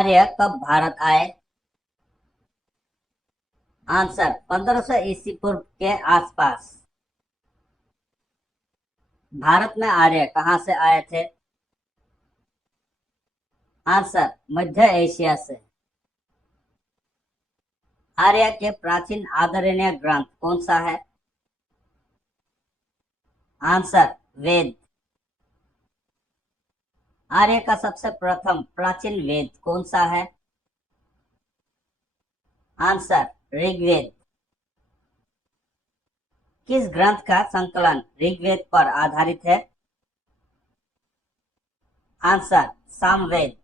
आर्य कब भारत आए? Answer 1500 EC पूर्व के आसपास। भारत में आर्य कहाँ से आए थे? आंसर मध्य एशिया से। आर्य के प्राचीन आदरणीय ग्रंथ कौन सा है? आंसर वेद। आर्य का सबसे प्रथम प्राचीन वेद कौन सा है? आंसर ऋग्वेद। किस ग्रंथ का संकलन ऋग्वेद पर आधारित है? आंसर सामवेद।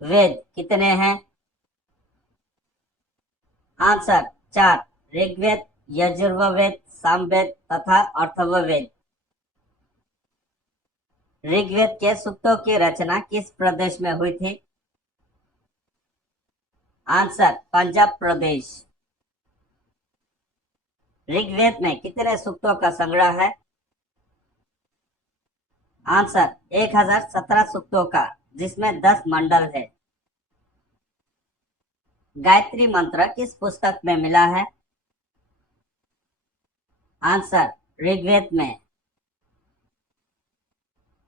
वेद कितने हैं? आंसर 4। ऋग्वेद, यजुर्वेद, सामवेद तथा अथर्ववेद। ऋग्वेद के सूक्तों की रचना किस प्रदेश में हुई थी? आंसर पंजाब प्रदेश। ऋग्वेद में कितने सूक्तों का संग्रह है? आंसर 1017 सूक्तों का, जिसमें 10 मंडल है। गायत्री मंत्र किस पुस्तक में मिला है? आंसर ऋग्वेद में।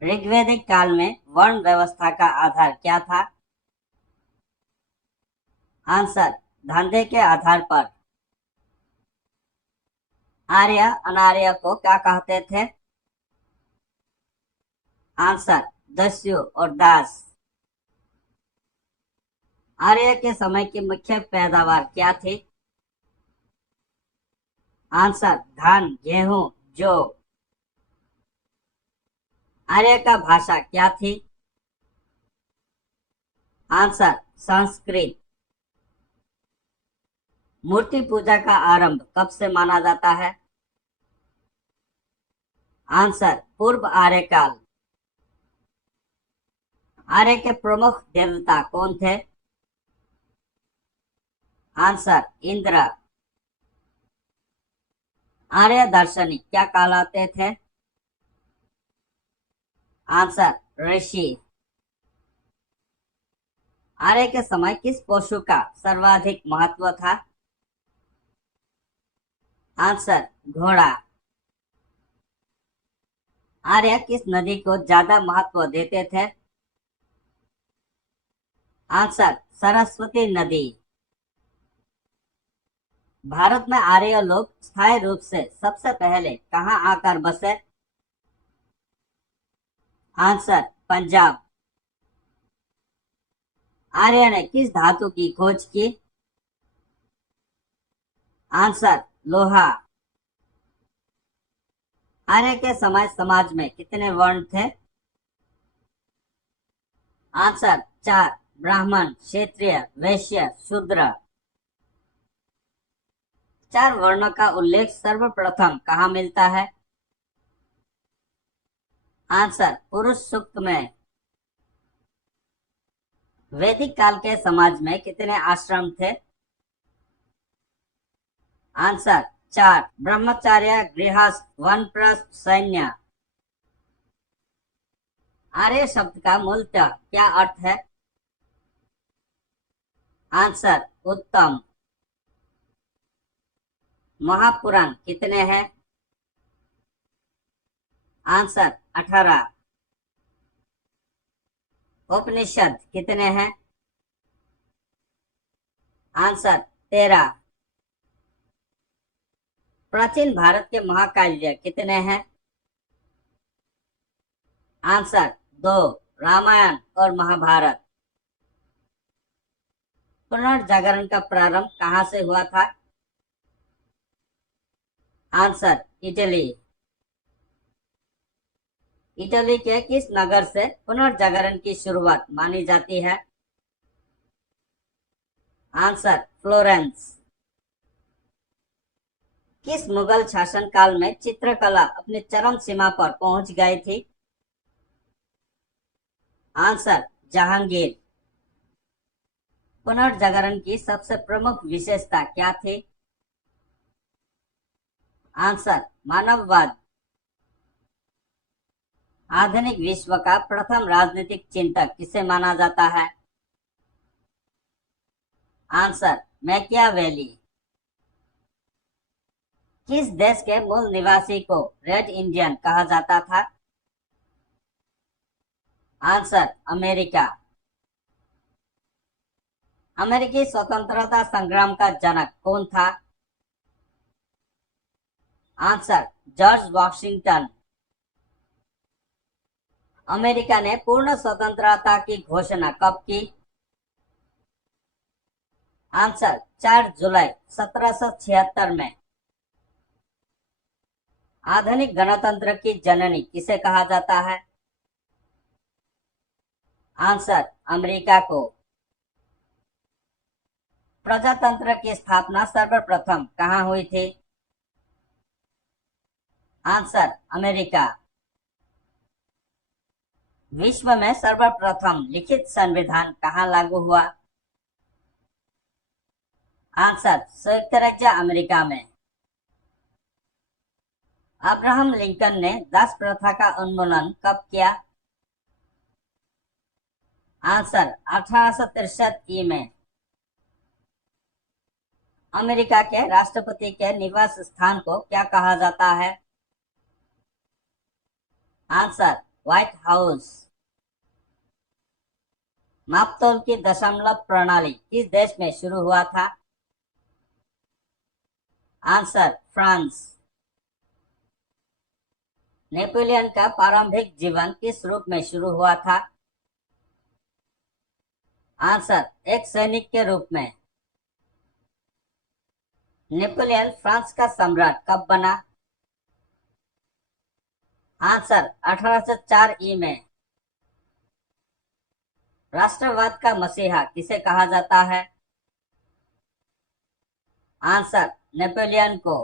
ऋग्वैदिक काल में वर्ण व्यवस्था का आधार क्या था? आंसर धंधे के आधार पर। आर्य अनार्य को क्या कहते थे? आंसर दस्यु और दास। आर्य के समय की मुख्य पैदावार क्या थी? आंसर धान, गेहूं, जौ। आर्य का भाषा क्या थी? आंसर संस्कृत। मूर्ति पूजा का आरंभ कब से माना जाता है? आंसर पूर्व आर्य काल। आर्य के प्रमुख देवता कौन थे? आंसर इंद्र। आर्य दार्शनिक क्या कहलाते थे? आंसर ऋषि। आर्य के समय किस पशु का सर्वाधिक महत्व था? आंसर घोड़ा। आर्य किस नदी को ज्यादा महत्व देते थे? आंसर सरस्वती नदी। भारत में आर्य लोग स्थायी रूप से सबसे पहले कहाँ आकर बसे? आंसर पंजाब। आर्य ने किस धातु की खोज की? आंसर लोहा। आर्य के समय समाज में कितने वर्ण थे? आंसर 4। ब्राह्मण, क्षत्रिय, वैश्य, शूद्र। 4 वर्णों का उल्लेख सर्वप्रथम कहाँ मिलता है? आंसर पुरुष सूक्त में। वैदिक काल के समाज में कितने आश्रम थे? आंसर 4। ब्रह्मचर्य, गृहस्थ, वानप्रस्थ, सैन्य। आर्य शब्द का मूलतः क्या अर्थ है? आंसर उत्तम। महापुराण कितने हैं? आंसर 18। उपनिषद कितने हैं? आंसर 13। प्राचीन भारत के महाकाव्य कितने हैं? आंसर 2। रामायण और महाभारत। पुनर्जागरण का प्रारंभ कहाँ से हुआ था? Answer Italy. इटली के किस नगर से पुनर्जागरण की शुरुआत मानी जाती है? Answer Florence. किस मुगल शासनकाल में चित्रकला अपनी चरम सीमा पर पहुंच गई थी? आंसर जहांगीर। पुनर्जागरण की सबसे प्रमुख विशेषता क्या थी? आंसर मानववाद। आधुनिक विश्व का प्रथम राजनीतिक चिंतक किसे माना जाता है? Answer Machiavelli. किस देश के मूल निवासी को रेड इंडियन कहा जाता था? Answer America. अमेरिकी स्वतंत्रता संग्राम का जनक कौन था? Answer George Washington. अमेरिका ने पूर्ण स्वतंत्रता की घोषणा कब की? आंसर 4 जुलाई 1776 में। आधुनिक गणतंत्र की जननी किसे कहा जाता है? आंसर अमेरिका को। प्रजातंत्र की स्थापना सर्वप्रथम कहाँ हुई थी? Answer America. विश्व में सर्वप्रथम लिखित संविधान कहाँ लागू हुआ? आंसर संयुक्त राज्य अमेरिका में। अब्राहम लिंकन ने दास प्रथा का उन्मूलन कब किया? आंसर 1863 में। अमेरिका के राष्ट्रपति के निवास स्थान को क्या कहा जाता है? Answer white house. मापतोल की दशमलव प्रणाली किस देश में शुरू हुआ था? Answer France. नेपोलियन का प्रारंभिक जीवन किस रूप में शुरू हुआ था? आंसर एक सैनिक के रूप में। नेपोलियन फ्रांस का सम्राट कब बना? आंसर 1804 में। राष्ट्रवाद का मसीहा किसे कहा जाता है? आंसर नेपोलियन को।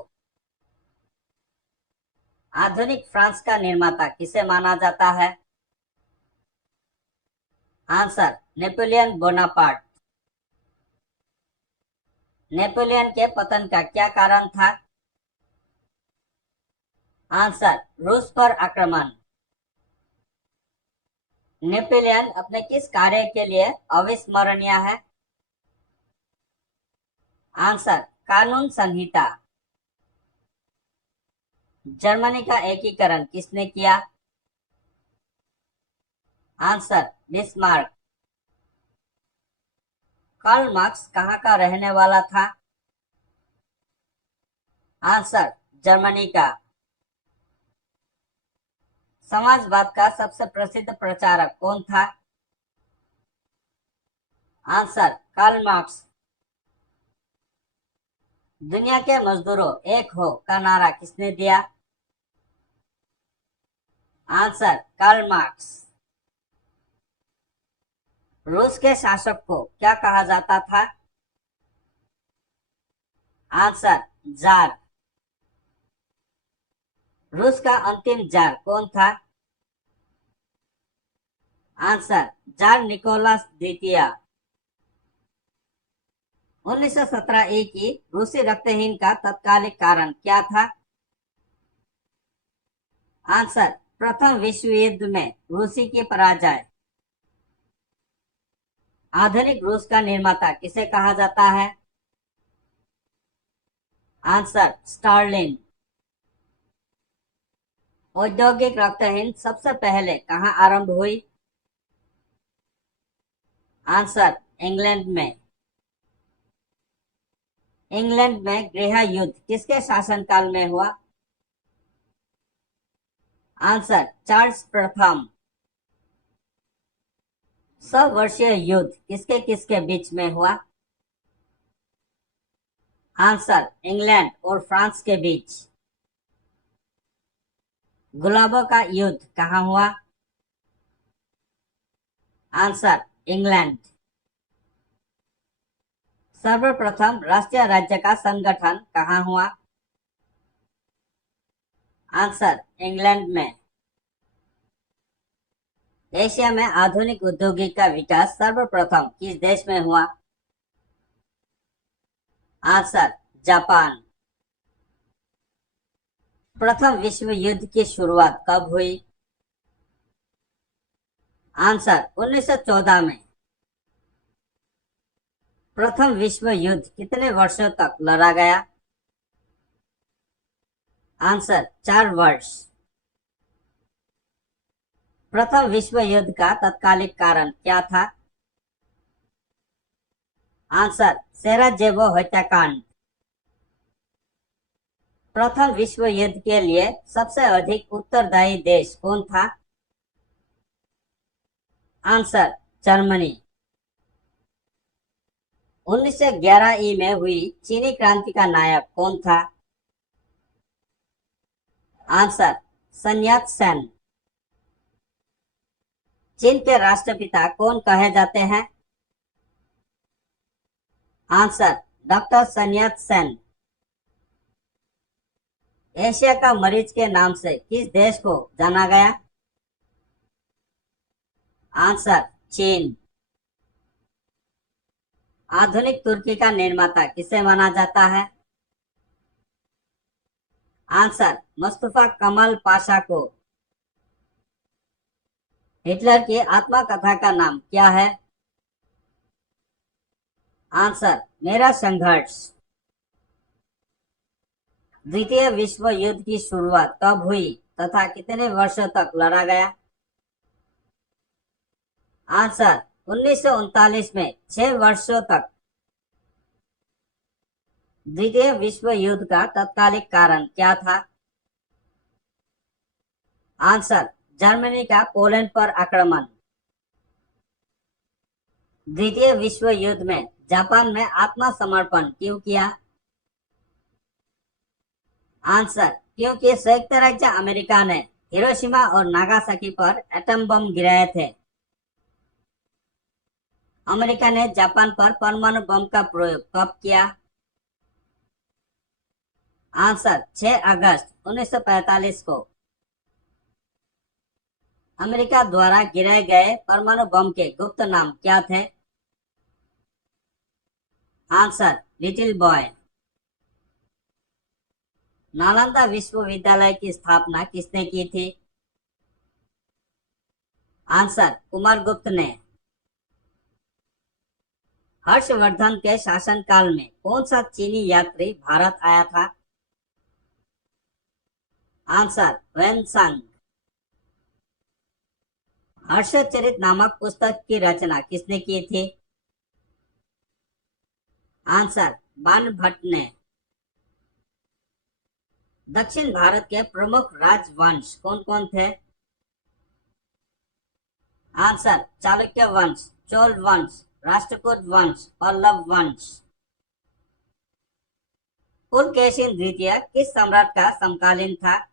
आधुनिक फ्रांस का निर्माता किसे माना जाता है? Answer Napoleon Bonaparte. नेपोलियन के पतन का क्या कारण था? आंसर रूस पर आक्रमण। नेपोलियन अपने किस कार्य के लिए अविस्मरणीय है? आंसर कानून संहिता। जर्मनी का एकीकरण किसने किया? Answer Bismarck. कार्ल मार्क्स कहाँ का रहने वाला था? आंसर जर्मनी का। समाजवाद का सबसे प्रसिद्ध प्रचारक कौन था? Answer Karl Marx. दुनिया के मजदूरों एक हो का नारा किसने दिया? Answer Karl Marx. रूस के शासक को क्या कहा जाता था? आंसर जार। रूस का अंतिम जार कौन था? आंसर जार निकोलस द्वितीय। 1917 ई की रूसी रक्तहीन का तत्कालिक कारण क्या था? आंसर प्रथम विश्व युद्ध में रूसी की पराजय। आधुनिक रूस का निर्माता किसे कहा जाता है? Answer Stalin. औद्योगिक रक्तहीन सबसे पहले कहाँ आरंभ हुई? आंसर इंग्लैंड में। इंग्लैंड में गृह युद्ध किसके शासनकाल में हुआ? आंसर चार्ल्स प्रथम। 100 वर्षीय युद्ध किसके किसके बीच में हुआ? आंसर इंग्लैंड और फ्रांस के बीच। गुलाबों का युद्ध कहाँ हुआ? Answer England. सर्वप्रथम राष्ट्रीय राज्य का संगठन कहाँ हुआ? आंसर इंग्लैंड में। एशिया में आधुनिक औद्योगिक का विकास सर्वप्रथम किस देश में हुआ? Answer Japan. प्रथम विश्व युद्ध की शुरुआत कब हुई? आंसर 1914 में। प्रथम विश्व युद्ध कितने वर्षों तक लड़ा गया? आंसर 4 वर्ष। प्रथम विश्व युद्ध का तत्कालिक कारण क्या था? आंसर सेराजेवो हत्याकांड। प्रथम विश्व युद्ध के लिए सबसे अधिक उत्तरदायी देश कौन था? Answer Germany. 1911 में हुई चीनी क्रांति का नायक कौन था? Answer sun यat-sen। चीन के राष्ट्रपिता कौन कहे जाते हैं? Answer doctor sun यat-sen। एशिया का मरीज के नाम से किस देश को जाना गया? आंसर चीन। आधुनिक तुर्की का निर्माता किसे माना जाता है? आंसर मुस्तफा कमाल पाशा को। हिटलर की आत्मकथा का नाम क्या है? आंसर मेरा संघर्ष। द्वितीय विश्व युद्ध की शुरुआत कब हुई तथा कितने वर्षों तक लड़ा गया? आंसर 1939 में 6 वर्षों तक। द्वितीय विश्व युद्ध का तत्कालिक कारण क्या था? आंसर जर्मनी का पोलैंड पर आक्रमण। द्वितीय विश्व युद्ध में जापान ने आत्मसमर्पण क्यों किया? आंसर क्योंकि संयुक्त राज्य अमेरिका ने हिरोशिमा और नागासाकी पर एटम बम गिराए थे। अमेरिका ने जापान पर परमाणु बम का प्रयोग कब किया? आंसर 6 अगस्त 1945 को। अमेरिका द्वारा गिराए गए परमाणु बम के गुप्त नाम क्या थे? Answer little boy. नालंदा विश्वविद्यालय की स्थापना किसने की थी? आंसर कुमारगुप्त ने। हर्षवर्धन के शासनकाल में कौन सा चीनी यात्री भारत आया था? Answer Xuanzang. हर्षचरित नामक पुस्तक की रचना किसने की थी? आंसर बाणभट्ट ने। दक्षिण भारत के प्रमुख राजवंश कौन कौन थे? आंसर चालुक्य वंश, चोल वंश, राष्ट्रकूट वंश, पल्लव वंश। पुलकेशिन द्वितीय किस सम्राट का समकालीन था?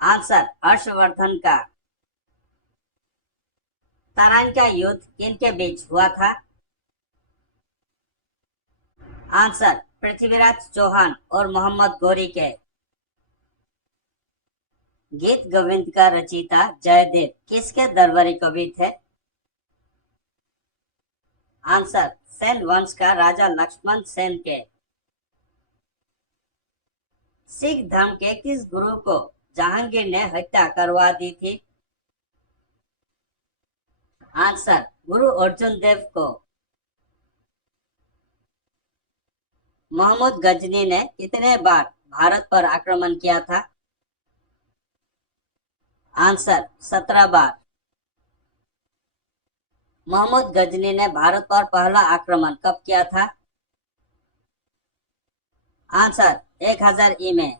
आंसर हर्षवर्धन का। तराइन का युद्ध किनके बीच हुआ था? आंसर पृथ्वीराज चौहान और मोहम्मद गौरी के। गीत गोविंद का रचयिता जयदेव किसके दरबारी कवि थे? आंसर सेन वंश का राजा लक्ष्मण सेन के। सिख धर्म के किस गुरु को जहांगीर ने हत्या करवा दी थी? आंसर गुरु अर्जुन देव को। मोहम्मद गजनी ने कितने बार भारत पर आक्रमण किया था? आंसर 17 बार। मोहम्मद गजनी ने भारत पर पहला आक्रमण कब किया था? आंसर 1000 में।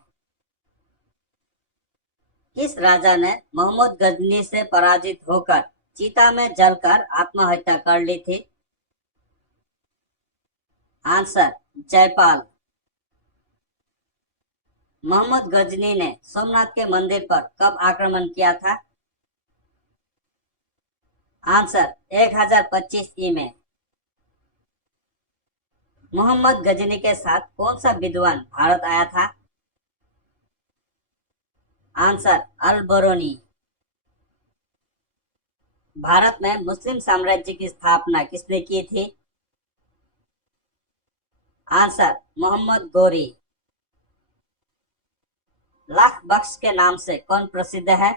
किस राजा ने मोहम्मद गजनी से पराजित होकर चीता में जलकर आत्महत्या कर ली थी? आंसर जयपाल। मोहम्मद गजनी ने सोमनाथ के मंदिर पर कब आक्रमण किया था? आंसर 1025 में। मोहम्मद गजनी के साथ कौन सा विद्वान भारत आया था? आंसर अल बरूनी। भारत में मुस्लिम साम्राज्य की स्थापना किसने की थी? आंसर मोहम्मद गौरी। लाख बख्श के नाम से कौन प्रसिद्ध है?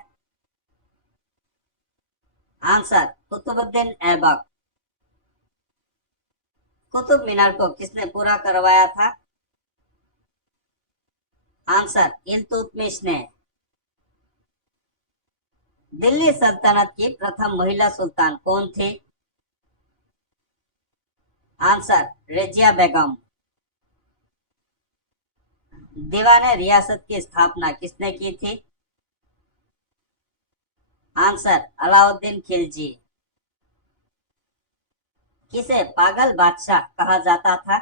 आंसर कुतुबुद्दीन ऐबक। कुतुब मीनार को किसने पूरा करवाया था? आंसर इल्तुतमिश ने। दिल्ली सल्तनत की प्रथम महिला सुल्तान कौन थी? आंसर रजिया बेगम। दीवाने रियासत की स्थापना किसने की थी? आंसर अलाउद्दीन खिलजी। किसे पागल बादशाह कहा जाता था?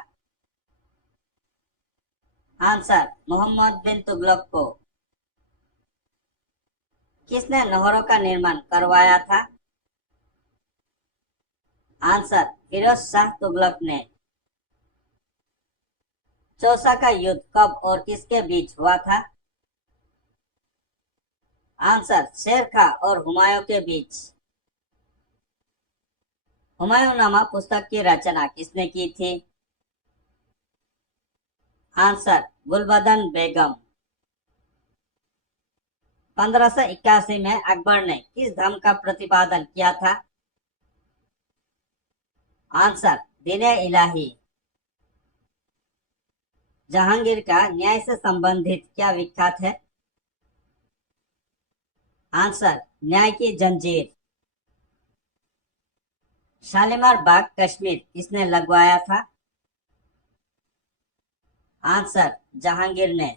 आंसर मोहम्मद बिन तुगलक को। किसने नहरों का निर्माण करवाया था? आंसर फिरोज शाह तुगलक ने। चौसा का युद्ध कब और किसके बीच हुआ था? आंसर शेर खां और हुमायूं के बीच। हुमायूंनामा पुस्तक की रचना किसने की थी? आंसर गुलबदन बेगम। 1581 में अकबर ने किस धर्म का प्रतिपादन किया था? आंसर दीन इलाही। जहांगीर का न्याय से संबंधित क्या विख्यात है? आंसर न्याय की जंजीर। शालीमार बाग कश्मीर किसने लगवाया था? आंसर जहांगीर ने।